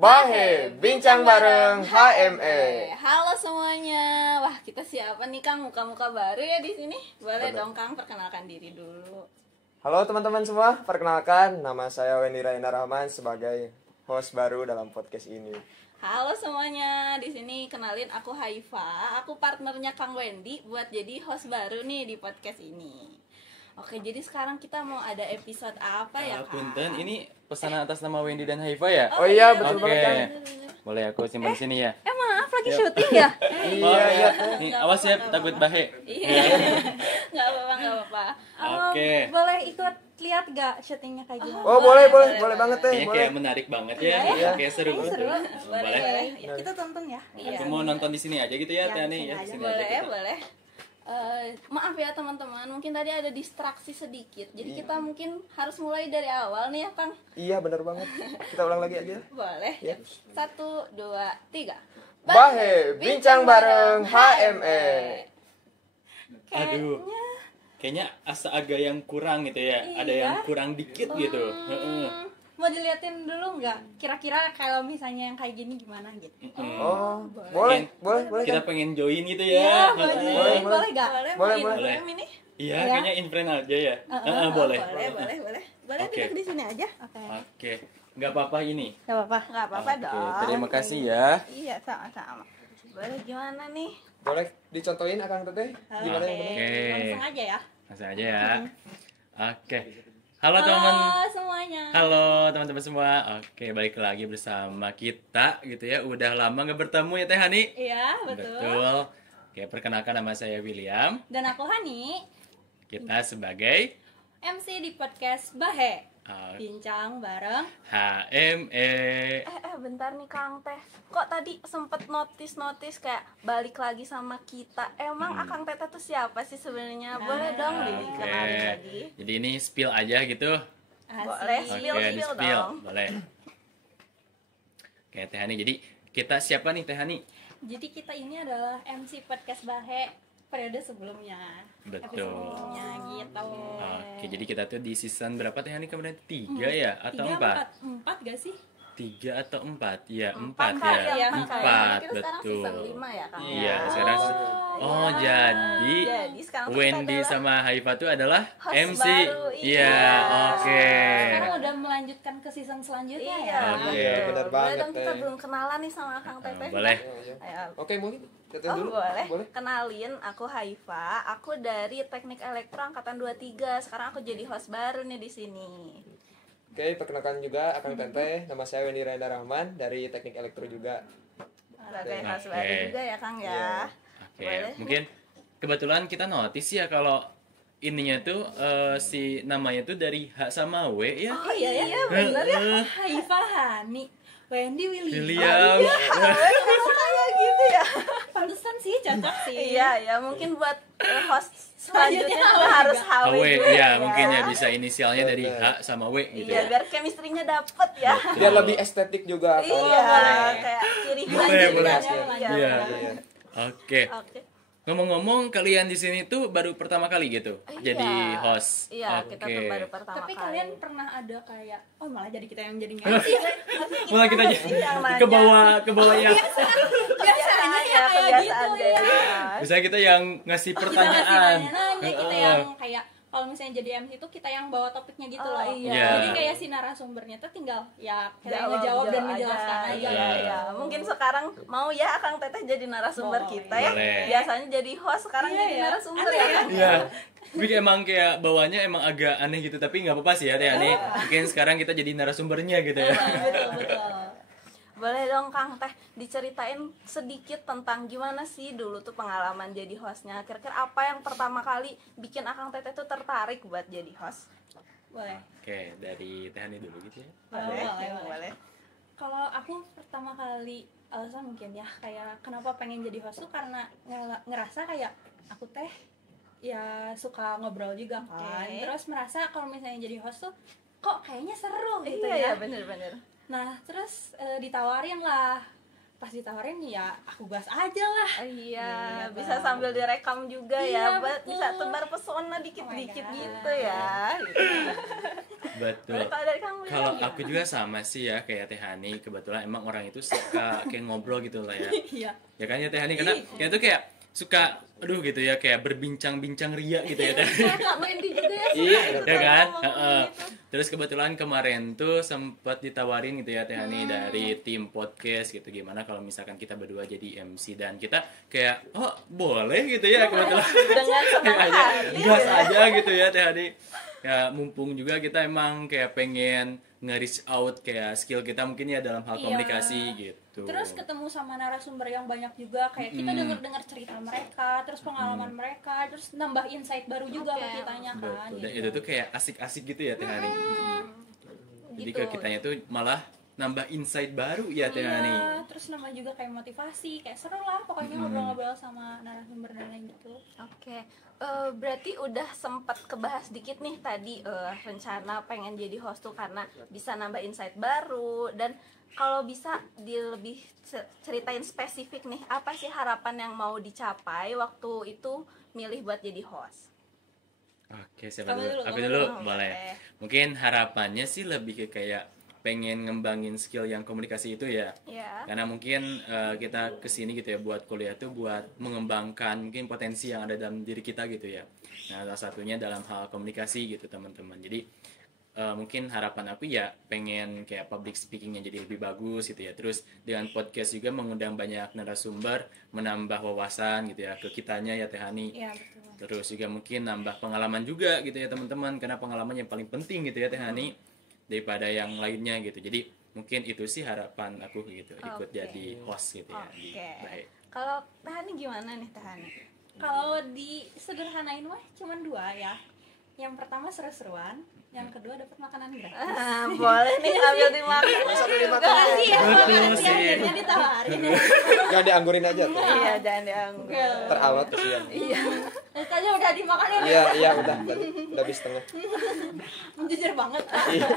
Bahe, bincang bareng HME. Halo semuanya. Wah, kita siapa nih Kang? Muka-muka baru ya di sini. Boleh dong Kang perkenalkan diri dulu. Halo teman-teman semua, perkenalkan nama saya Wendy Raina Rahman sebagai host baru dalam podcast ini. Halo semuanya. Di sini kenalin aku Haifa. Aku partnernya Kang Wendy buat jadi host baru nih di podcast ini. Oke, jadi sekarang kita mau ada episode apa ya, Kang? Punten, ini pesanan atas nama Wendy dan Haifa ya? Oh iya, betul Oke. banget kan? Boleh aku simpan di sini ya? Maaf, lagi syuting ya? Iya. Nih, awas ya, takut bahe. Iya. Nggak apa-apa. Oke. Boleh ikut lihat gak syutingnya kayak gimana? Oh boleh banget teh, Kayaknya boleh. kayak menarik banget ya. Iya. Kayak seru banget. Boleh. Ya, kita tonton ya. Iya. Aku mau nonton di sini aja gitu ya, Teh Ani ya. di Sini sini aja Boleh, kita. boleh. Maaf ya teman-teman, mungkin tadi ada distraksi sedikit. Jadi kita mungkin harus mulai dari awal nih ya, Kang. Iya benar banget. Kita ulang lagi aja. Boleh. Ya. 1, 2, 3. Bahe, bincang bareng HME. Aduh. Kayaknya asa agak yang kurang gitu ya. Ada yang kurang dikit gitu. Heeh. Mau diliatin dulu nggak? Kira-kira kalau misalnya yang kayak gini gimana gitu? Oh, boleh Kita kan? pengen join gitu ya. Heeh. Boleh nggak? Boleh. Boleh. Ini? Iya, kayaknya in friend aja ya. Heeh, boleh. Boleh Oke. duduk di sini aja. Oke. Oke. Nggak apa-apa ini. Gak apa-apa. Enggak apa-apa Oke, dong. terima kasih ya. Iya, sama-sama. Boleh gimana nih? Boleh dicontohin Akang Teteh? Gimana yang benar? Oke. Langsung aja ya. Langsung aja ya. Oke. Halo teman. Halo semuanya. Halo teman-teman semua. Oke, balik lagi bersama kita gitu ya. Udah lama nggak bertemu ya Teh Hani? Iya, betul. Betul. Oke, perkenalkan nama saya William. Dan aku Hani, Kita sebagai MC di podcast Bahe. uh, Bincang bareng. HME. Bentar nih Kang Teh. Kok tadi sempet notis kayak balik lagi sama kita. Emang Akang Teteh tuh siapa sih sebenarnya? Boleh dong dikenalin Oke. lagi. Jadi ini spill aja gitu. Boleh Oke, spill di-spill. dong. Boleh. Oke, Teh Hani. Jadi kita siapa nih Teh Hani? Jadi kita ini adalah MC podcast Bahe periode sebelumnya. Betul. Sebelumnya gitu. Oke, jadi kita tuh di season berapa Teh Hani kemarin? 3 ya? Atau 4? 4 gak sih? 3 atau 4? Iya, 4 Kali ya. Kang. 4, Kita sekarang betul. season 5 ya Kang. Iya, ya? sekarang oh jadi Jadi sekarang kita Wendy adalah sama Haifa tuh adalah host MC. baru, Iya, iya. oke. Sekarang udah melanjutkan ke season selanjutnya Iya. ya. Oke. betul. Benar Boleh banget, dong kita Teh. belum kenalan nih sama Akang Teteh. Boleh. Ayo. Oke, mungkin Teteh Oh dulu. boleh. Kenalin, aku Haifa. Aku dari Teknik Elektro angkatan 23. Sekarang aku jadi host baru nih di sini. Oke, perkenalkan juga Akang Teteh. Nama saya Wendy Raina Rahman dari Teknik Elektro juga. Sebagai host Oke. baru juga ya Kang ya. Oke, Boleh. mungkin kebetulan kita notice ya kalau ininya tuh si namanya tuh dari H sama W ya. Oh iya ya. bener ya. Haifa Hani, Wendy William. William. Kayak gitu ya. Pantesan sih cocok sih. Iya ya, mungkin buat host selanjutnya Selanjutnya juga harus HW HW, juga ya mungkin ya bisa inisialnya dari H sama W gitu Iya, ya. biar chemistry-nya dapet ya. Biar lebih estetik juga. Kang. Iya, kayak ciri khas Boleh, juga boleh. nih. Iya. Iya. Oke. Oke. Ngomong-ngomong, kalian di sini tuh baru pertama kali gitu jadi host. Iya, kita tuh Oke. baru pertama Tapi kali. kalian pernah ada kayak malah jadi kita yang jadi MC. Malah kita aja yang nanya. ke bawah ya. Biasanya ya kayak gitu ya. Misalnya kita yang ngasih pertanyaan. Nanya kita yang kayak kalau misalnya jadi MC itu kita yang bawa topiknya gitu loh. Iya. Jadi kayak si narasumbernya tuh tinggal ya kita yang Jawab ngejawab dan aja. menjelaskan aja. Iya, iya. Mungkin sekarang mau ya Akang Teteh jadi narasumber Boleh. kita ya. Boleh. Biasanya jadi host, sekarang Iya, jadi ya. narasumber Aneh ya. ya. Kang? Iya. Tapi emang kayak bawahnya emang agak aneh gitu, tapi nggak apa-apa sih ya Teh Ani. Mungkin sekarang kita jadi narasumbernya gitu ya. Betul. Boleh dong Kang Teh diceritain sedikit tentang gimana sih dulu tuh pengalaman jadi hostnya. Kira-kira apa yang pertama kali bikin Akang Teteh tuh tertarik buat jadi host? Boleh. Oke, dari Teh Ani dulu gitu ya. Boleh. Kalau aku pertama kali alasan mungkin ya kayak kenapa pengen jadi host tuh karena ngerasa kayak aku teh ya suka ngobrol juga kan. Oke. Terus merasa kalau misalnya jadi host tuh kok kayaknya seru gitu Iya, ya. bener-bener. Nah, terus ditawarin lah. Pas ditawarin ya aku gas aja lah. Iya, Iya, bisa Bang. sambil direkam juga Iya, ya, buat betul. bisa tebar pesona dikit-dikit Oh my God. gitu ya. Gitu. Betul. Kalau dari Kang William Kalau gimana? aku juga sama sih ya kayak Teh Hani, kebetulan emang orang itu suka kayak ngobrol gitu lah ya. Iya. Ya kan ya Teh Hani, karena kita tuh kayak suka aduh gitu ya, kayak berbincang-bincang ria gitu ya Teh Hani. Soalnya Kak Wendy juga ya Iya, suka Ya kan? ngomong Heeh. gitu. Terus kebetulan kemarin tuh sempat ditawarin gitu ya Teh Hani dari tim podcast gitu, gimana kalau misalkan kita berdua jadi MC, dan kita kayak oh boleh gitu ya kebetulan. Dengan senang aja hati. gas aja gitu ya Teh Hani. Ya mumpung juga kita emang kayak pengen nge-reach out kayak skill kita mungkin ya dalam hal Iya. komunikasi gitu. Terus ketemu sama narasumber yang banyak juga, kayak kita dengar cerita mereka, terus pengalaman mereka, terus nambah insight baru juga Oke. ke kitanya kan. Betul. Dan gitu. itu tuh kayak asik-asik gitu ya Teh Hani. Jadi Gitu. ke kitanya tuh malah nambah insight baru ya Teh Hani. Iya, terus nama juga kayak motivasi, kayak seru lah pokoknya ngobrol-ngobrol sama narasumber dan lain gitu. Oke, berarti udah sempat kebahas dikit nih tadi rencana pengen jadi host tuh karena bisa nambah insight baru, dan kalau bisa lebih ceritain spesifik nih, apa sih harapan yang mau dicapai waktu itu milih buat jadi host? Oke, siapa Kamu dulu? dulu, Aku kamu dulu, dulu. boleh. Boleh. Mungkin harapannya sih lebih ke kayak pengen ngembangin skill yang komunikasi itu ya. Ya. Karena mungkin kita kesini gitu ya buat kuliah tuh buat mengembangkan mungkin potensi yang ada dalam diri kita gitu ya. Nah, salah satunya dalam hal komunikasi gitu teman-teman. Jadi mungkin harapan aku ya pengen kayak public speakingnya jadi lebih bagus gitu ya. Terus dengan podcast juga mengundang banyak narasumber, menambah wawasan gitu ya ke kitanya ya Teh Hani. Iya, betul. Terus juga mungkin nambah pengalaman juga gitu ya teman-teman, karena pengalaman yang paling penting gitu ya Teh Hani daripada yang lainnya gitu. Jadi mungkin itu sih harapan aku gitu, ikut Oke. jadi host gitu ya di Oke. Baik. Kalau Tahani gimana nih Tahani? Kalau disederhanain mah cuman dua ya. Yang pertama seru-seruan, yang kedua dapat makanan gratis. Boleh nih sambil dimakan. Sambil dimakan. Makasih ya, Betul makasih sih. akhirnya ditawarin. Jangan dianggurin aja tuh. Iya, jangan dianggap. Terawat kesian. Iya. Tadi udah dimakan ya. Iya, udah habis setengah. Jujur banget. Iya.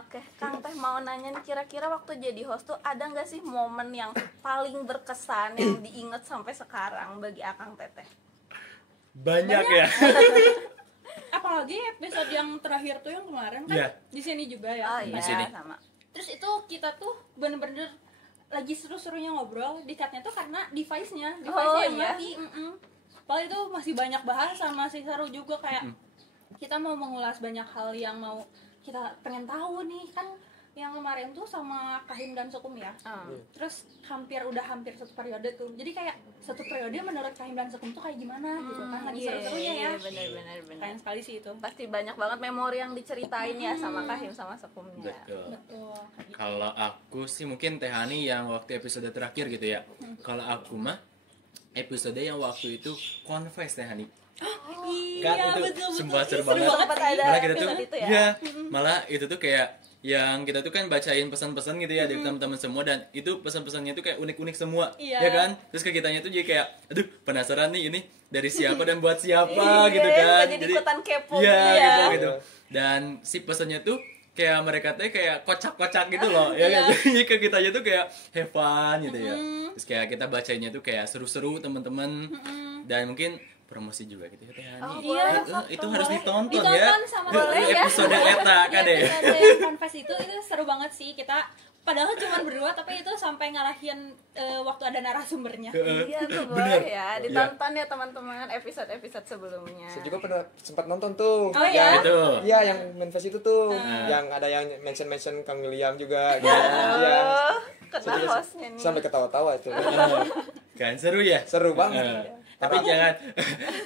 Oke, Kang Teh mau nanya nih, kira-kira waktu jadi host tuh ada nggak sih momen yang paling berkesan yang diinget sampai sekarang bagi Akang Teteh? Banyak ya. Apalagi episode yang terakhir tuh yang kemarin kan Iya. di sini juga ya. Oh iya, Di sini. sama. Terus itu kita tuh bener-bener lagi seru-serunya ngobrol, di-cutnya tuh karena device-nya Oh, yang iya? mati. Padahal itu masih banyak bahasa, masih seru juga kayak kita mau mengulas banyak hal yang mau kita pengen tahu nih kan. Yang kemarin tuh sama Kahim dan Sukum ya. Terus udah hampir satu periode tuh. Jadi kayak satu periode menurut Kahim dan Sukum tuh kayak gimana gitu kan, lagi seru-serunya ya. Bener. Keren sekali sih itu. Pasti banyak banget memori yang diceritain ya sama Kahim sama Sekumnya. Betul. Betul. Kayak gitu. Kalau aku sih mungkin Teh Hani yang waktu episode terakhir gitu ya. Kalau aku mah episode yang waktu itu confess Teh Hani. Kan Iya, itu betul. sumpah seru Seru banget. banget ada Malah kita tuh episode itu ya. ya, malah itu tuh kayak yang kita tuh kan bacain pesan-pesan gitu ya dari teman-teman semua, dan itu pesan-pesannya tuh kayak unik-unik semua. Iya. Ya kan? Terus ke kitanya tuh jadi kayak aduh, penasaran nih ini dari siapa dan buat siapa gitu kan. Jadi ikutan kepo Iya, gitu ya. gitu. Dan si pesannya tuh kayak mereka tuh kayak kocak-kocak gitu loh. Ya kan? Jadi ke kitanya tuh kayak have fun gitu ya. Terus kayak kita bacainnya tuh kayak seru-seru teman-teman. Dan mungkin promosi juga gitu ya Teh Hani. Oh, iya. Itu harus ditonton, Ditonton ya. sama boleh ya. Episode eta kan deh. Episode yang confess itu seru banget sih. Kita padahal cuma berdua tapi itu sampai ngalahin waktu ada narasumbernya. Iya tuh boleh ya, ditonton ya teman-teman episode-episode sebelumnya. Saya juga pernah sempat nonton tuh. Oh, iya? Itu. Iya, yang manifest itu tuh. Yang ada yang mention Kang William juga. Iya. Oh, kena Saya juga hostnya nih. sampai ketawa-tawa itu. Kan seru ya? Seru banget. Tapi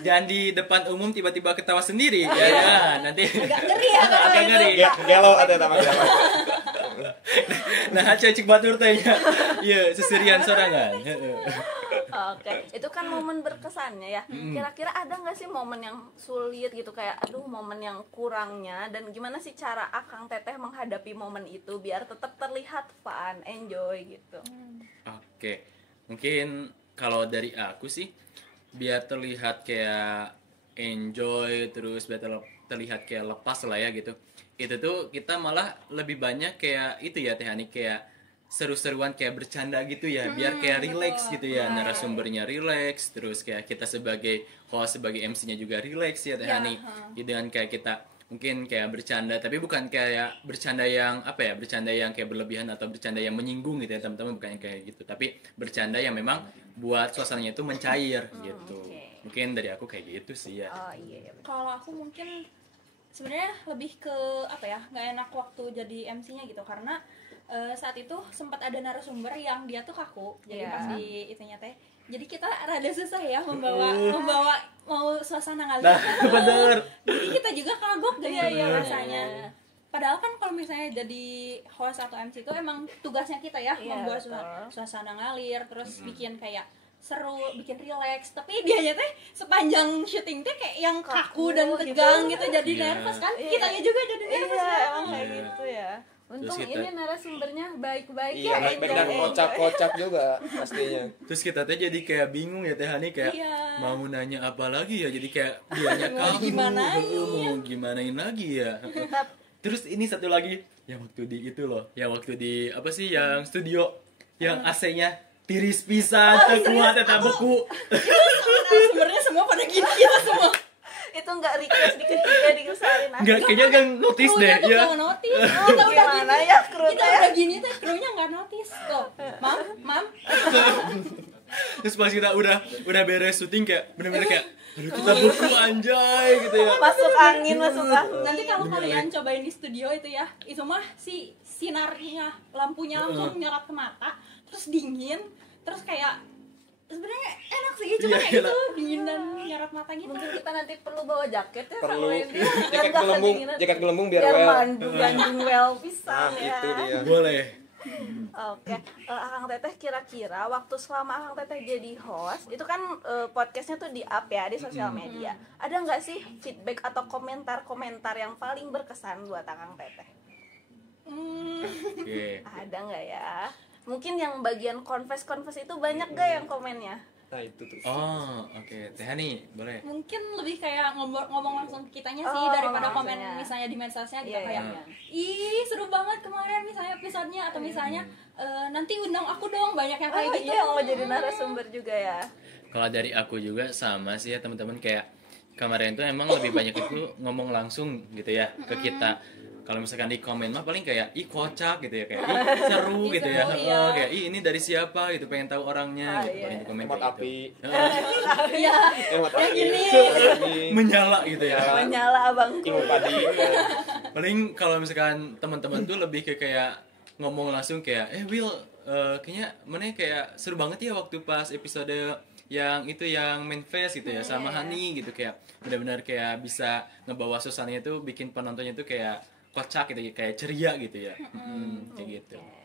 jangan di depan umum tiba-tiba ketawa sendiri ya kan. Nanti Agak ngeri ya kalau agak itu. ngeri. Gelo ada nama gelo. Nah, cek batur teh nya. Iya, seserian sorangan. Oke, itu kan momen berkesannya ya. Kira-kira ada nggak sih momen yang sulit gitu, kayak aduh momen yang kurangnya, dan gimana sih cara Akang Teteh menghadapi momen itu biar tetap terlihat fun, enjoy gitu. Oke. Mungkin kalau dari aku sih biar terlihat kayak enjoy, terus biar terlihat kayak lepas lah ya gitu. Itu tuh kita malah lebih banyak kayak itu ya Teh Hani, kayak seru-seruan kayak bercanda gitu ya, biar kayak relax gitu ya, narasumbernya relax, terus kayak kita sebagai host, sebagai MC-nya juga relax ya Teh Hani. Jadi dengan kayak kita mungkin kayak bercanda, tapi bukan kayak bercanda yang apa ya, bercanda yang kayak berlebihan atau bercanda yang menyinggung gitu ya teman-teman, bukan yang kayak gitu, tapi bercanda yang memang buat suasananya itu mencair gitu. Oke. Mungkin dari aku kayak gitu sih ya. Oh iya, iya. Kalau aku mungkin sebenarnya lebih ke apa ya, nggak enak waktu jadi MC-nya gitu, karena saat itu sempat ada narasumber yang dia tuh kaku, jadi Iya. pas di itunya teh, jadi kita rada susah ya membawa mau suasana ngalir. Nah, bener. Jadi kita juga kagok gitu Iya, rasanya. iya. Padahal kan kalau misalnya jadi host atau MC itu emang tugasnya kita ya, Iya, membuat betul. suasana ngalir, terus bikin kayak seru, bikin relax. Tapi dianya teh sepanjang syuting teh kayak yang kaku dan tegang gitu, jadi Iya. nervous kan? Iya. Kitanya juga jadi nervous Iya, kan? emang kayak Iya. gitu ya. Untung Terus kita- ini narasumbernya baik-baik Iya, ya. baik dan kocak-kocak juga pastinya. Terus kita tuh jadi kayak bingung ya Teh Hani, kayak Iya. mau nanya apa lagi ya, jadi kayak dianya Mau kamu gimanain. mau gimanain lagi ya. Terus ini satu lagi, yang waktu di itu loh, yang waktu di apa sih, yang studio yang AC-nya tiris pisan, teu kuat eta beku. Narasumbernya semua pada gini kita semua. Itu nggak request dikit-dikit dikesarin aja. Enggak, kayaknya kan notice deh. Krunya tuh Ya. nggak notice. Oh, Kita udah gimana gini. ya kru Kita teh? udah gini tuh krunya nggak notice tuh. Mam. Terus pas kita udah beres syuting kayak bener-bener kayak aduh kita beku anjay gitu ya. Masuk angin. Nanti kalau kalian cobain di studio itu ya, itu mah si sinarnya, lampunya langsung nyorot ke mata, terus dingin, terus kayak sebenarnya enak sih, cuma Iya, kayak enak. gitu dingin dan nyorot mata gitu. Mungkin kita nanti perlu bawa jaket ya, Perlu Kang Wendy. jaket gelembung biar biar well. bandung well Nah, pisan ya. itu dia. Boleh. Oke, Akang Teteh kira-kira waktu selama Akang Teteh jadi host, itu kan podcastnya tuh di up ya di sosial media. Ada nggak sih feedback atau komentar-komentar yang paling berkesan buat Akang Teteh? Oke. Ada nggak ya? Mungkin yang bagian confess itu banyak gak yang komennya? Nah, itu tuh. Oh, oke. Teh Hani, boleh. Mungkin lebih kayak ngomong langsung ke kitanya sih Oh, daripada komen maksudnya. misalnya di medsosnya gitu, Iya, kayak iya. ih seru banget kemarin misalnya episodenya, atau misalnya nanti undang aku dong, banyak yang kayak Oh gitu. iya, yang mau jadi narasumber juga ya. Kalau dari aku juga sama sih ya teman-teman, kayak kemarin tuh emang lebih banyak itu ngomong langsung gitu ya ke kita. Kalau misalkan di komen mah paling kayak ih kocak gitu ya, kayak ih seru Ih, gitu ya. seru, iya. Kayak ih ini dari siapa gitu, pengen tahu orangnya gitu. iya. Paling di komen Hemat kayak api. gitu. Iya. Hemat api. gini. Menyala gitu ya. Menyala abangku. Ilmu padi. Paling kalau misalkan teman-teman tuh lebih ke kayak ngomong langsung kayak Will, kayaknya mana kayak seru banget ya waktu pas episode yang itu yang main face gitu ya sama Hani gitu, kayak benar-benar kayak bisa ngebawa suasananya tuh, bikin penontonnya tuh kayak kocak gitu, kayak ceria gitu ya. Kayak gitu. Oke.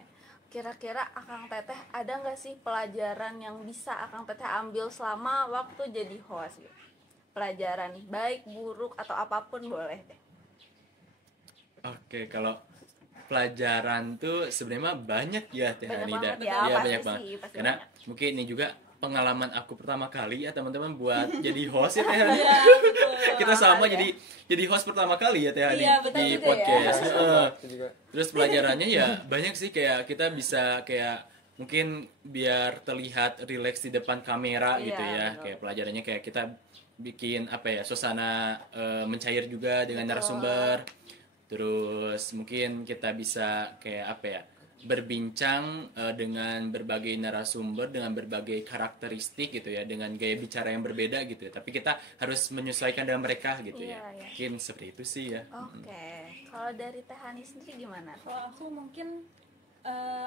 Kira-kira Akang Teteh ada nggak sih pelajaran yang bisa Akang Teteh ambil selama waktu jadi host gitu? Pelajaran nih, baik, buruk, atau apapun boleh deh. Oke, kalau pelajaran tuh sebenarnya banyak ya Teh Banyak Hanida. banget ya, Iya, pasti banyak sih, banget. pasti Karena banyak. mungkin ini juga pengalaman aku pertama kali ya teman-teman buat jadi host ya Teh Hani. Iya, betul. Kita sama ya. jadi host pertama kali ya Teh Hani Iya, betul di juga podcast. ya. Heeh. Itu juga. Terus pelajarannya ya banyak sih, kayak kita bisa kayak mungkin biar terlihat rileks di depan kamera Iya, gitu ya. betul. Kayak pelajarannya kayak kita bikin apa ya, suasana mencair juga dengan narasumber. Terus mungkin kita bisa kayak apa ya, berbincang dengan berbagai narasumber dengan berbagai karakteristik gitu ya, dengan gaya bicara yang berbeda gitu ya. Tapi kita harus menyesuaikan dengan mereka gitu Iya, ya. iya. Mungkin seperti itu sih ya. Oke, kalau dari Teh Hani sendiri gimana? Kalau aku mungkin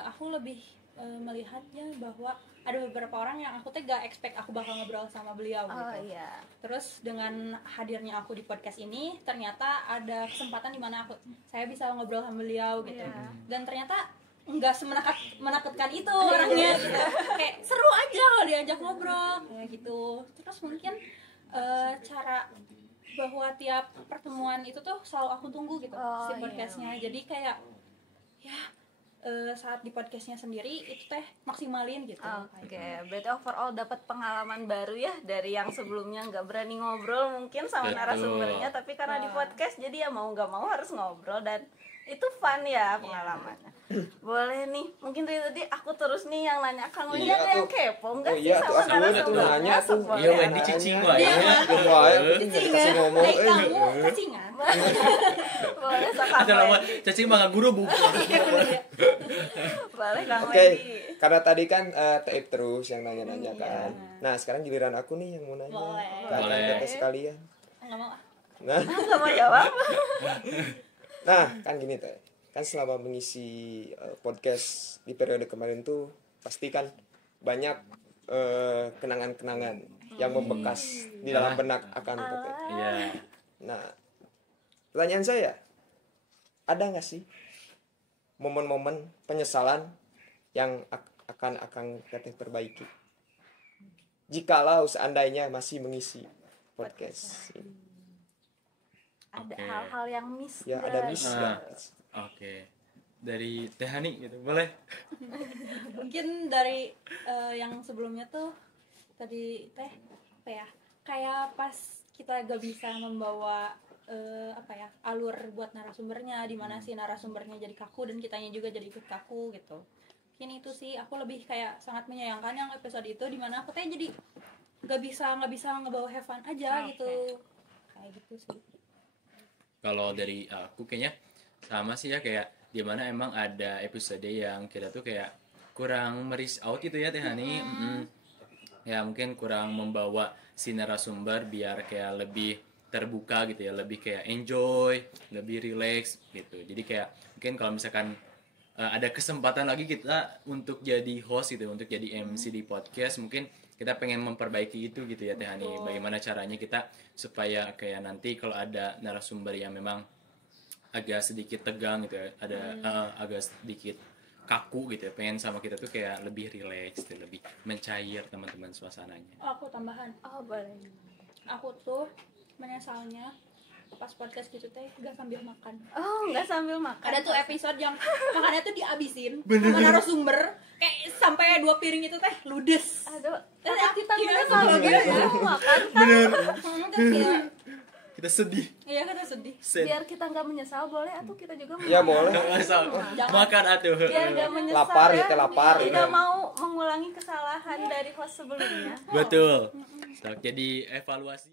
aku lebih melihatnya bahwa ada beberapa orang yang aku tuh gak expect aku bakal ngobrol sama beliau Oh gitu. iya. Terus dengan hadirnya aku di podcast ini, ternyata ada kesempatan di mana saya bisa ngobrol sama beliau gitu. Iya. Dan ternyata nggak menakutkan itu orangnya gitu. Kayak seru aja kalau diajak ngobrol kayak gitu. Terus mungkin cara bahwa tiap pertemuan itu tuh selalu aku tunggu gitu Oh, si iya. podcastnya. Jadi kayak ya saat di podcastnya sendiri itu teh maksimalin gitu. Oke, berarti overall dapat pengalaman baru ya dari yang sebelumnya nggak berani ngobrol mungkin sama Betul. narasumbernya, tapi karena di Wah. podcast jadi ya mau nggak mau harus ngobrol dan Itu fun ya pengalamannya. Boleh nih, mungkin dari tadi aku terus nih yang nanya Kang Wendy, ada yang kepo enggak sih sama tuh narasumbernya? nanya tuh. Iya, Wendy cicing wah. Iya, kasih ngomong. Kamu cacingan. Boleh sok Kang Ada lama Wendy. cacing mah guru buku. Boleh Kang Oke, Wendy. karena tadi kan Taib terus yang nanya-nanya kan. Nah, sekarang giliran aku nih yang mau nanya. Boleh. Ke akang-teteh sekalian. Enggak mau. Nah, Nggak mau jawab. kan gini teh. Kan selama mengisi podcast di periode kemarin tuh pasti kan banyak kenangan-kenangan yang membekas di dalam benak akan teteh. Iya. Nah, pertanyaan saya, ada nggak sih momen-momen penyesalan yang akan teteh perbaiki jikalau seandainya masih mengisi podcast ini? Ada Oke. hal-hal yang miss. Ya ada miss Nah. nggak? Oke. Dari Teh Hani gitu. Boleh? Mungkin dari yang sebelumnya tuh tadi teh apa ya? Kayak pas kita gak bisa membawa alur buat narasumbernya, di mana si narasumbernya jadi kaku dan kitanya juga jadi ikut kaku gitu. Mungkin itu sih aku lebih kayak sangat menyayangkan yang episode itu, di mana aku teh jadi gak bisa ngebawa have fun aja gitu. Kayak gitu sih. Kalau dari aku kayaknya sama sih ya, kayak dimana emang ada episode yang kita tuh kayak kurang meris out gitu ya Teh Hani. Ya mungkin kurang membawa si narasumber biar kayak lebih terbuka gitu ya, lebih kayak enjoy, lebih relax gitu. Jadi kayak mungkin kalau misalkan ada kesempatan lagi kita untuk jadi host gitu, untuk jadi MC di podcast, mungkin kita pengen memperbaiki itu gitu ya Teh Hani. Bagaimana caranya kita supaya kayak nanti kalau ada narasumber yang memang agak sedikit tegang gitu ya, ada agak sedikit kaku gitu ya, pengen sama kita tuh kayak lebih relax gitu, lebih mencair teman-teman suasananya. Oh, aku tambahan. Oh boleh. Aku tuh menyesalnya pas podcast gitu teh gak sambil makan. Oh nggak sambil makan. Ada tuh episode yang makannya tuh dihabisin sama narasumber, kayak sampai 2 piring itu teh ludes. Aduh. Terus Kita gimana menyesal kalau gitu gitu? ya makan. Terus ya, Kita sedih. iya kan sedih. Biar kita nggak menyesal boleh atau kita juga mau Ya boleh. Asal makan atuh. biar nggak menyesal Lapar ya, gitu, lapar tidak gitu. mau mengulangi kesalahan dari host sebelumnya. Betul. Jadi evaluasi.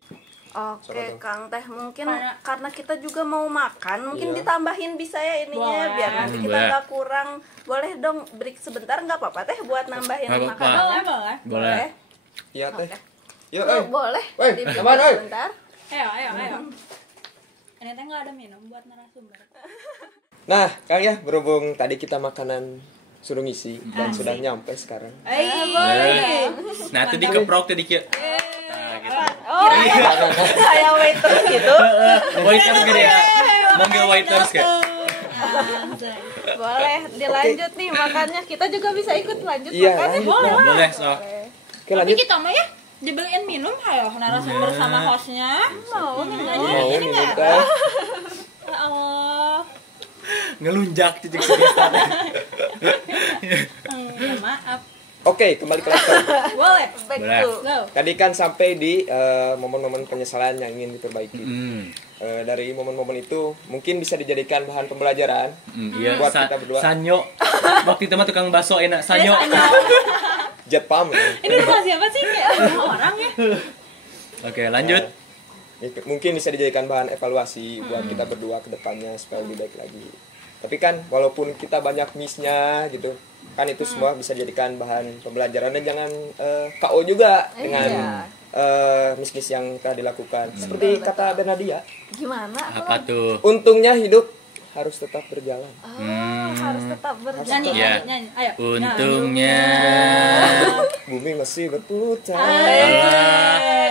Oke Kang Teh, mungkin Karena- karena kita juga mau makan, mungkin Iya. ditambahin bisa ya ininya Boleh. biar nanti kita Boleh. nggak kurang. Boleh dong break sebentar nggak apa-apa Teh buat nambahin Nggak apa-apa. makanannya. Boleh. Boleh. Iya teh. Oke. Yuk, Boleh. Woi, di break aman, woi. sebentar. Ayo. Ini teh nggak ada minum buat narasumber. Nah, Kang ya, berhubung tadi kita makanan suruh ngisi dan sudah nyampe sekarang. Boleh. Nah, itu dikeprok tadi kia. Nah, gitu. Oh, kayak waiters gitu. Waiter gede ya. Manggil waiters kayak. Boleh, dilanjut nih makannya. Kita juga bisa ikut lanjut Iya, makan. lanjut. Boleh, so. Oke, Tapi lanjut. kita mah ya dibeliin minum ayo narasumber sama hostnya. Mau nih. Mau minum teh. Ya Allah. Ngelunjak cicik sedikit. Ya maaf. Oke, kembali ke laptop. Boleh. Back Boleh. to. Go. Tadi kan sampai di momen-momen penyesalan yang ingin diperbaiki. Dari momen-momen itu mungkin bisa dijadikan bahan pembelajaran Iya, buat kita berdua. Sanyo. Waktu itu mah tukang bakso enak Sanyo. Jet pump. Ya. Ini rumah siapa sih? Kayak rumah orang ya. Oke, lanjut. Mungkin bisa dijadikan bahan evaluasi buat kita berdua ke depannya supaya lebih baik lagi. Tapi kan walaupun kita banyak miss-nya gitu, kan itu semua bisa dijadikan bahan pembelajaran dan jangan KO juga dengan miss-miss yang telah dilakukan. Seperti kata Bernadia, Gimana? Apa tuh? untungnya hidup harus tetap berjalan. Harus tetap berjalan. Nyanyi, Iya. nyanyi. Ayo. Untungnya. Bumi masih berputar.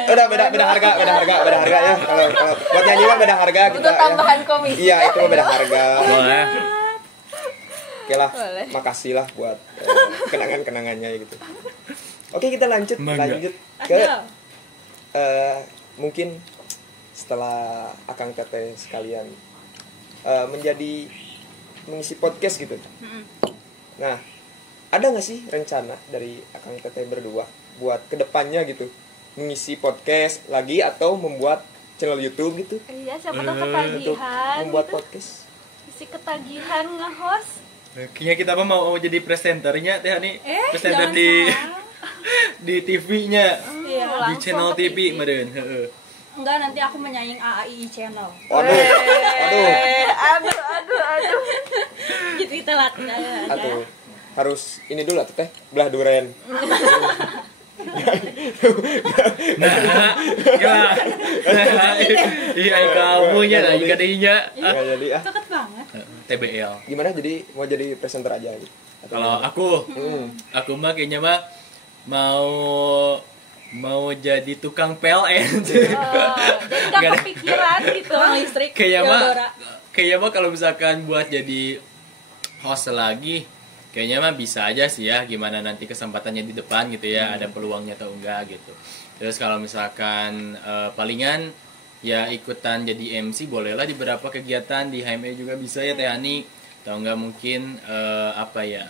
Udah beda harga ya. Kalau buat nyanyi mah beda harga kita. Untuk tambahan komisi. Iya, itu mah beda harga. Boleh. Oke lah, Boleh. makasih lah buat kenangan-kenangannya gitu. Oke, kita lanjut Mangga. ke Ayo. mungkin setelah Akang Teteh sekalian menjadi mengisi podcast gitu. Nah, ada nggak sih rencana dari Akang Teteh berdua buat kedepannya gitu mengisi podcast lagi atau membuat channel YouTube gitu Iya, siapa tahu untuk ketagihan membuat gitu. podcast? Si ketagihan nge-host. Kayaknya kita mah mau jadi presenternya teh nih. Presenter jangan di salah. di TV-nya. Iya, Di langsung channel ke TV meureun, heeh. Enggak, nanti aku menyaing AAI channel. Waduh. Aduh. Gitu kita lah. Atuh. Harus ini dulu atuh teh, belah duren. Nah, iya kamu nya lah jika dinya. Nggak jadi ah. Deket banget. TBL. Gimana jadi mau jadi presenter aja gitu? Atau Kalau gimana? aku mah kayaknya mah mau jadi tukang PLN. Jadi Nggak gak ada. kepikiran gitu. Listrik. Kayaknya mah kalau misalkan buat jadi host lagi, kayaknya mah bisa aja sih ya, gimana nanti kesempatannya di depan gitu ya, ada peluangnya atau enggak gitu. Terus kalau misalkan palingan ya ikutan jadi MC bolehlah di beberapa kegiatan di HME juga bisa ya Teh Ani. Atau enggak mungkin apa ya,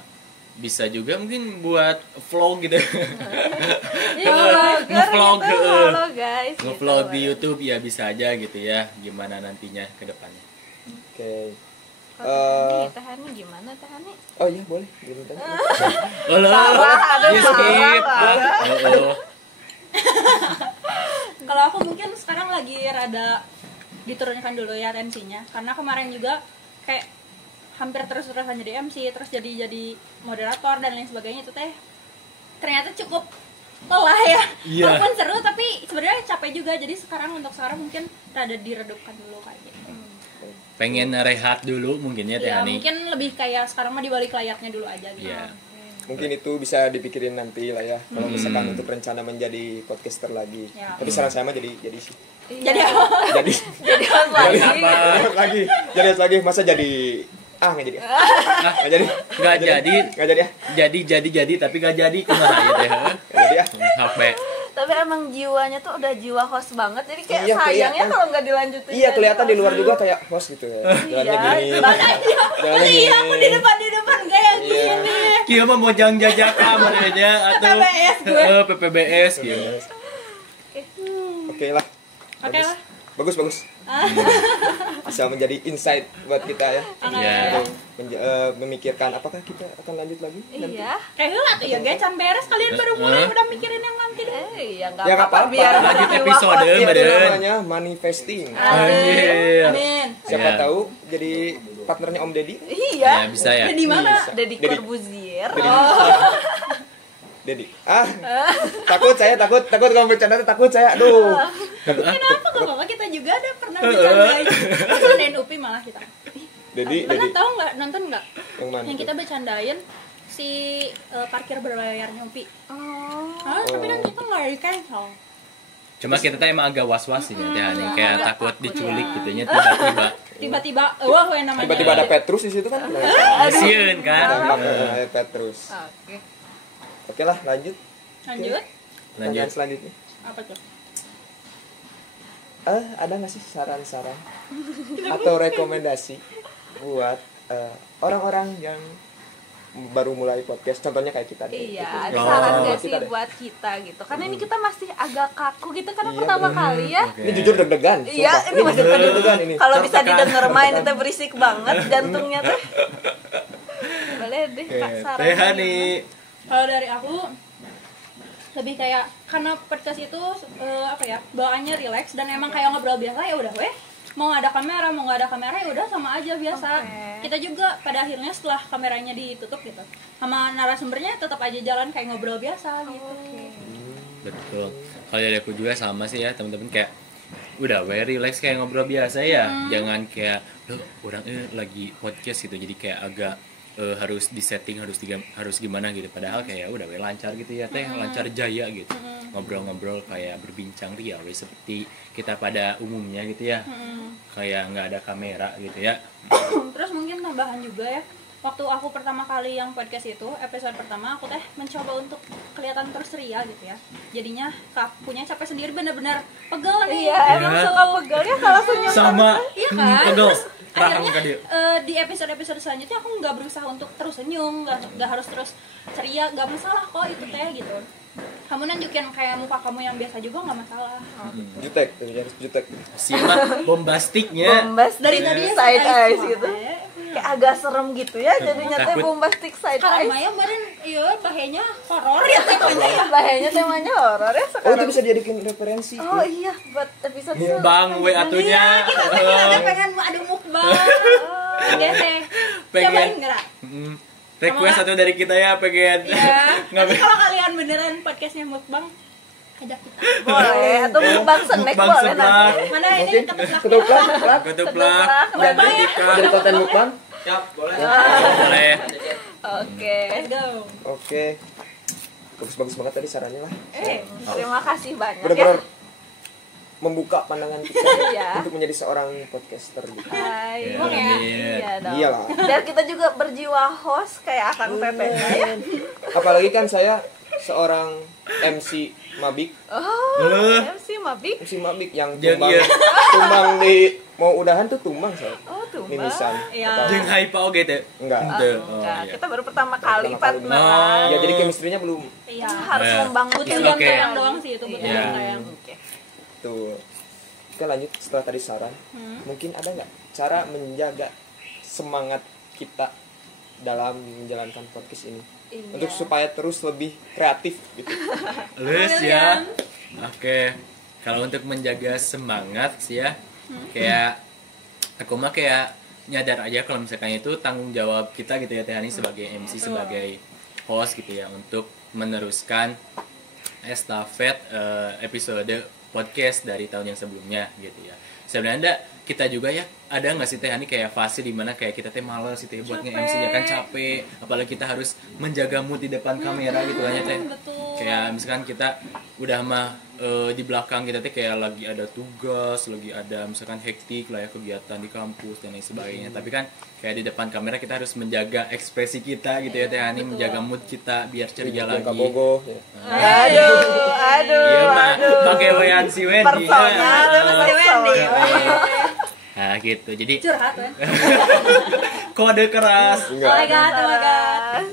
bisa juga mungkin buat vlog gitu. Nge-vlog, gitu. Halo guys. nge-vlog gitu. di YouTube ya bisa aja gitu ya, gimana nantinya ke depannya. Oke. Kalau Teh Hani gimana Teh Hani? Oh iya boleh. Gini, tadi. Aduh, Ya skip. Oh. Kalau aku mungkin sekarang lagi rada diturunkan dulu ya tensinya, karena kemarin juga kayak hampir terus-terusan jadi MC, terus jadi moderator dan lain sebagainya, itu teh ternyata cukup lelah ya. Iya. Walaupun seru tapi sebenarnya capek juga. Jadi untuk sekarang mungkin rada diredupkan dulu kayak gitu. Pengen rehat dulu mungkin ya Teh Ya Ani. mungkin lebih kayak sekarang mah di balik layarnya dulu aja gitu. Iya. Mungkin itu bisa dipikirin nanti lah ya. Kalau misalkan untuk rencana menjadi podcaster lagi. Ya. Tapi saran saya mah jadi sih. Jadi apa? Jadi Jadi host lagi. jadi lagi. Jadi lagi masa jadi nggak jadi. Nggak jadi. Nggak jadi. Nggak jadi ya. Jadi tapi nggak jadi kumaha ya Teh. Nggak jadi ya. HP. Tapi emang jiwanya tuh udah jiwa host banget. Jadi kayak Iya, sayangnya kelihatan. kalau nggak dilanjutin. Iya jadi kelihatan di host. luar juga kayak host gitu ya. Jalannya gini. Jalannya gini. Iya, aku di depan kayak Iya. gini. Kieu mah mau jang jajakan aja atau PPBS gue. PPBS gitu. Oke lah. Oke lah. Bagus. Bisa menjadi insight buat kita ya. Ya. Memikirkan apakah kita akan lanjut lagi? nanti? Iya. Kayak heula tuh ya, guys, can beres kalian baru mulai udah mikirin yang nanti deh. Iya nggak Ya, nggak apa-apa apa-apa. biar Lanjut berjiwa episode, host. Itu Beren. namanya manifesting. Anjir. Amin. Siapa Iya. tahu jadi partnernya Om Deddy? Iya. Ya bisa ya. Di mana? Deddy Deddy. Corbuzier. Deddy. Takut kalau bercanda tuh takut saya. Aduh. Kenapa kok Bapak kita juga ada pernah bercandain. Bercandain Upi malah kita. Deddy. Pernah tahu nggak, nonton nggak? Yang mana? Yang tuh? kita bercandain si parkir berbayarnya Upi. Oh. Tapi kan kita nggak di cancel. Cuma kita tuh emang agak was-was sih ya Teh Ani, kayak takut diculik gitu nya tiba-tiba. Tiba-tiba, wah yang namanya. Tiba-tiba ada Petrus di situ kan. Sieun kan. Ada Petrus. Oke. Oke lah, lanjut. Lanjut. Pertanyaan selanjutnya. Apa tuh? Ada nggak sih saran-saran atau rekomendasi buat orang-orang yang baru mulai podcast, contohnya kayak kita deh. Iya, ada Oh. saran gak sih Kita deh. buat kita gitu? Karena ini kita masih agak kaku gitu karena Iya, pertama bener. kali ya. Oke. Ini jujur deg-degan. Iya, sumpah. ini masih bener deg-degan ini. Kalau bisa Tertekan. didengar main itu berisik banget jantungnya tuh. Boleh deh Oke, Kak saran. Teh Ani. Kalau dari aku lebih kayak karena podcast itu apa ya, bawaannya relax dan emang kayak ngobrol biasa, ya udah weh, mau ada kamera mau nggak ada kamera ya udah sama aja biasa. Oke. Kita juga pada akhirnya setelah kameranya ditutup gitu sama narasumbernya tetap aja jalan kayak ngobrol biasa gitu. Betul. Kalau dari aku juga sama sih ya teman-teman, kayak udah very relax kayak ngobrol biasa ya. Jangan kayak orang lagi podcast gitu jadi kayak agak harus disetting harus gimana gitu, padahal kayak udah we lancar gitu ya Teh, lancar jaya gitu. Ngobrol-ngobrol kayak berbincang ria we seperti kita pada umumnya gitu ya. Kayak nggak ada kamera gitu ya. Terus mungkin tambahan juga ya, waktu aku pertama kali yang podcast itu episode pertama aku teh mencoba untuk kelihatan terus ria gitu ya, jadinya kakunya capek sendiri, bener-bener pegel nih. Iya, emang Iya. suka pegelnya kalau senyum. Sama Iya kan? pegel. Terus Rahang akhirnya ka dia. di episode selanjutnya aku nggak berusaha untuk terus senyum, nggak harus terus ceria, nggak masalah kok itu teh gitu. Kamu nunjukin kayak muka kamu yang biasa juga nggak masalah. Jutek, harus jutek. Simak bombastiknya. Bombas Dari tadi side eyes gitu. kayak agak serem gitu ya jadinya teh Takut. bombastic side Kalau eyes. Maya kemarin iya bahayanya horor ya temanya ya. Bahayanya temanya horor ya Oh, itu sekarang. bisa dijadikan referensi. Oh iya buat episode Bang we atunya. Ada pengen ada mukbang. Oke teh. Pengen. Cobain enggak? Request satu dari kita ya pengen. Ya. Nggak Nanti kalau kalian beneran podcastnya mukbang ajak kita. boleh atau mukbang snack Mukbang boleh sebelah. nanti. Mana Mungkin ini ketuplak. ketuplak. Ketuplak. Ketuplak. Dan ketika Jadi konten mukbang. Siap, boleh. boleh. Oke. Let's go. Oke. Bagus-bagus banget tadi sarannya lah. Terima kasih banyak ya. Benar-benar membuka pandangan kita Iya. untuk menjadi seorang podcaster gitu. Hai. Amin. Iya dong. Iyalah. Dan kita juga berjiwa host kayak Akang Teteh ya. Apalagi kan saya seorang MC Mabik, Oh, MC Mabik. MC Mabik yang Jeung tumbang, ieu. tumbang di mau udahan tuh tumbang saya. Oh, tuh. Mimisan. Iya. Atau- Jeung Haipa oge teh. Enggak. Teu. Oh, Enggak, iya. kita baru pertama kali Pertama kali. partneran. Ya jadi chemistry-nya belum Iya. Harus Oh, iya. membangun Butuh Oke. yang tayang doang sih itu butuh Iya. yang tayang. Oke. tuh. Kita lanjut setelah tadi saran. Mungkin ada nggak cara menjaga semangat kita dalam menjalankan podcast ini? Iya. Untuk supaya terus lebih kreatif gitu. Lulus ya. Oke. Kalau untuk menjaga semangat sih ya, kayak aku mah kayak nyadar aja kalau misalkan itu tanggung jawab kita gitu ya Teh Hani sebagai MC, sebagai host gitu ya untuk meneruskan estafet episode podcast dari tahun yang sebelumnya gitu ya. Sebenarnya ada kita juga ya, ada nggak sih Teh Hani kayak fase dimana kayak kita teh males gitu ya buat nge-MC ya kan, capek, apalagi kita harus menjaga mood di depan kamera gitu kan ya Teh. Betul. Kayak misalkan kita udah mah di belakang kita teh kayak lagi ada tugas, lagi ada misalkan hektik lah ya kegiatan di kampus dan lain sebagainya. Tapi kan kayak di depan kamera kita harus menjaga ekspresi kita gitu ya Teh Hani, menjaga mood kita biar ceria Yang lagi. kabogoh ya. Aduh, Iya mah aduh. pakai wayan si Wendy. Persona tuh Si Wendy. Nah gitu. Jadi Curhat kan. kode keras Oh my god, oh my god.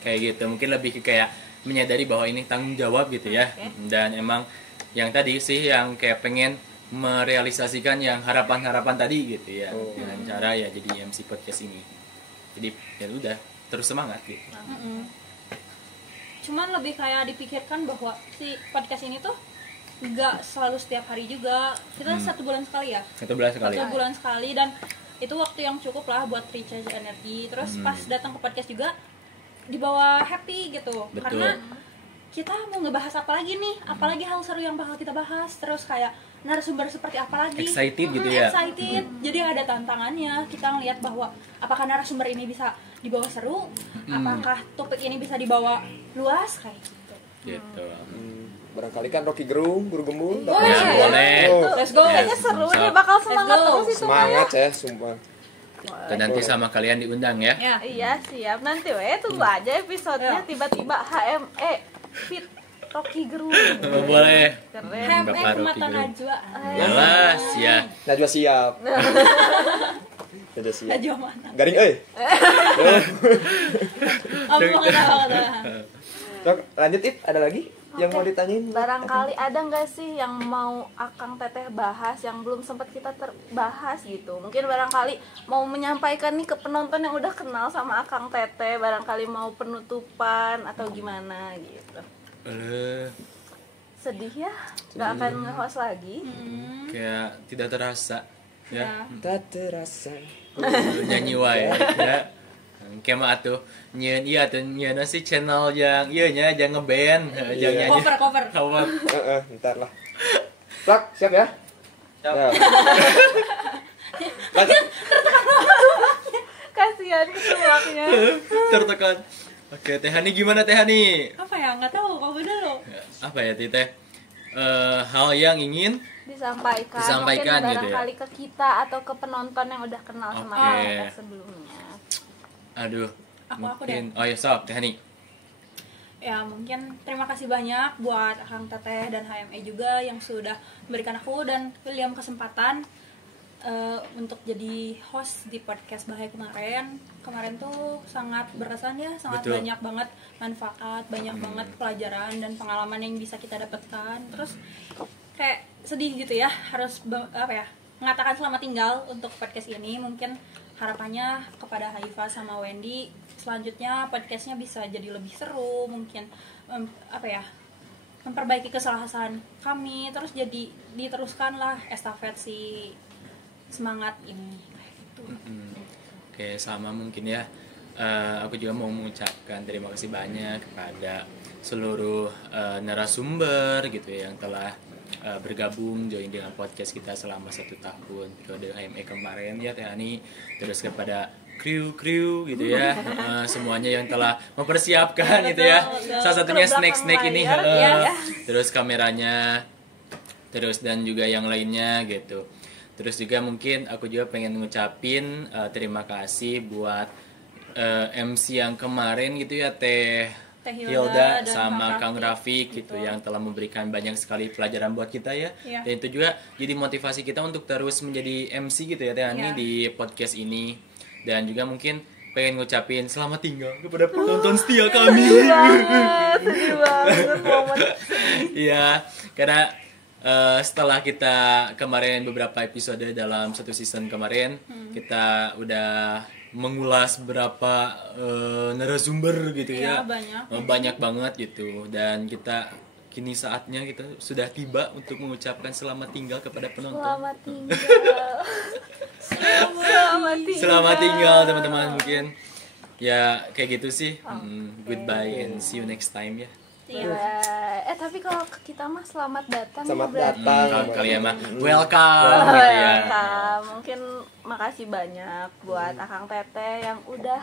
kayak gitu. Mungkin lebih ke kayak menyadari bahwa ini tanggung jawab gitu ya. Dan emang yang tadi sih yang kayak pengen merealisasikan yang harapan-harapan tadi gitu ya. Oh. Dengan cara ya jadi MC podcast ini. Jadi ya udah terus semangat gitu. Cuman lebih kayak dipikirkan bahwa si podcast ini tuh nggak selalu setiap hari juga. Kita 1 bulan sekali ya. 11 kali. 1 bulan sekali dan itu waktu yang cukup lah buat recharge energi. Terus pas datang ke podcast juga dibawa happy gitu. Betul. Karena kita mau ngebahas apa lagi nih? Apalagi hal seru yang bakal kita bahas. Terus kayak narasumber seperti apa lagi? Excited gitu ya. Excited. Jadi ada tantangannya. Kita ngelihat bahwa apakah narasumber ini bisa dibawa seru? Apakah topik ini bisa dibawa luas kayak gitu. Gitu. Barangkali kan Rocky Gerung, Guru Gembul. Oh, Ya, iya. boleh. Oh, Let's go. Kayaknya seru nih, bakal semangat Let's go. terus itu. semangat ya, sumpah. Dan nanti sama kalian diundang ya. Ya. Iya, siap. Nanti tunggu aja episodenya tiba-tiba HME fit Rocky Gerung. Boleh. Keren. Bapak HME Rocky Mata Gerung. Najwa. Jelas ya. Najwa siap. Najwa siap. Najwa mana? Garing Oh, kata. Sok, lanjut It, ada lagi yang mau ditanyain? Barangkali ada nggak sih yang mau Akang Teteh bahas yang belum sempat kita terbahas gitu? Mungkin barangkali mau menyampaikan nih ke penonton yang udah kenal sama Akang Teteh, barangkali mau penutupan atau gimana gitu. Sedih ya, nggak akan nge-host lagi. Kayak tidak terasa ya. Tak terasa. Nyanyi wae ya. Kayak mah atuh nyeun iya tuh nyeun si channel yang ieu nya jangan ngeband, jangan nyanyi. Cover. Cover. Ntar lah. Plak, siap ya? Siap. Ya. Lanjut. Kasihan ketuanya. Tertekan. Oke, Teh Hani gimana Teh Hani? Apa ya? Nggak tahu. Kau dulu. Apa ya Teh? Hal yang ingin Disampaikan Disampaikan mungkin gitu ya. barangkali ke kita atau ke penonton yang udah kenal sama Oke. kita sebelumnya. aduh Aku mungkin oh ya sob Teh Hani. Ya mungkin terima kasih banyak buat Akang Teteh dan HME juga yang sudah memberikan aku dan William kesempatan untuk jadi host di podcast Bahaya kemarin tuh sangat berkesan ya, sangat Betul. banyak banget manfaat, banyak banget pelajaran dan pengalaman yang bisa kita dapatkan. Terus kayak sedih gitu ya, harus mengatakan selamat tinggal untuk podcast ini. Mungkin harapannya kepada Haifa sama Wendy selanjutnya podcastnya bisa jadi lebih seru, mungkin memperbaiki kesalahan kami, terus jadi diteruskanlah estafet si semangat ini kayak gitu. Oke, sama mungkin ya. Aku juga mau mengucapkan terima kasih banyak kepada seluruh narasumber gitu ya yang telah bergabung join dengan podcast kita selama 1 tahun periode HME kemarin ya Teh Ani, terus kepada kru gitu ya, semuanya yang telah mempersiapkan gitu ya, salah satunya snack ini, terus kameranya, terus dan juga yang lainnya gitu. Terus juga mungkin aku juga pengen ngucapin terima kasih buat MC yang kemarin gitu ya Teh Hilda sama Kang Rafiq gitu yang telah memberikan banyak sekali pelajaran buat kita ya. Dan itu juga jadi motivasi kita untuk terus menjadi MC gitu ya Teh Ani di podcast ini. Dan juga mungkin pengen ngucapin selamat tinggal kepada penonton setia kami. Sedih banget momen. Iya, karena setelah kita kemarin beberapa episode dalam 1 season kemarin, kita udah mengulas berapa narasumber gitu ya, banyak banget gitu, dan kita kini saatnya kita sudah tiba untuk mengucapkan selamat tinggal kepada penonton. Selamat tinggal. Selamat tinggal teman-teman, mungkin ya kayak gitu sih. Goodbye and see you next time ya. Tapi kalau kita mah selamat datang. Selamat datang. Kalian mah welcome gitu ya. Mungkin makasih banyak buat Akang Teteh yang udah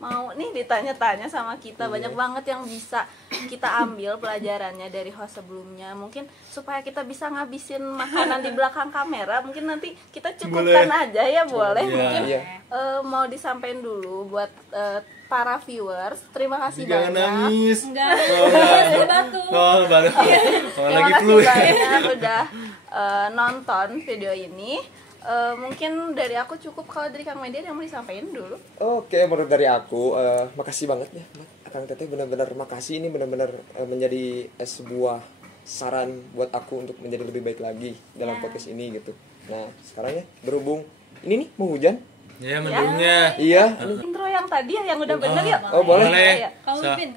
mau nih ditanya-tanya sama kita. Banyak banget yang bisa kita ambil pelajarannya dari host sebelumnya. Mungkin supaya kita bisa ngabisin makanan di belakang kamera, mungkin nanti kita cukupkan aja ya, boleh. Mungkin mau disampaikan dulu buat para viewers, terima kasih Jangan banyak. nangis. Enggak, batuk. Baru. Terima kasih banyak udah nonton video ini. Mungkin dari aku cukup, kalau dari Kang Wendy yang mau disampaikan dulu. Oke, menurut dari aku makasih banget ya Kang Teteh, benar-benar makasih, ini benar-benar menjadi sebuah saran buat aku untuk menjadi lebih baik lagi dalam podcast ini gitu. Nah sekarang ya berhubung ini nih mau hujan. Ya mendungnya. Iya. Intro yang tadi yang udah bener ya. Oh boleh. Kamu pimpin.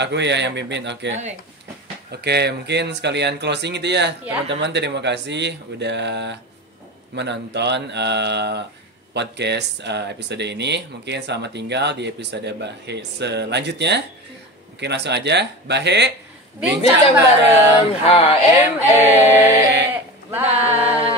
Aku ya yang pimpin. Oke, mungkin sekalian closing itu ya. Teman-teman terima kasih udah menonton podcast episode ini. Mungkin selamat tinggal di episode Bahe selanjutnya. Mungkin langsung aja Bahe Bincang bareng HME. Bye.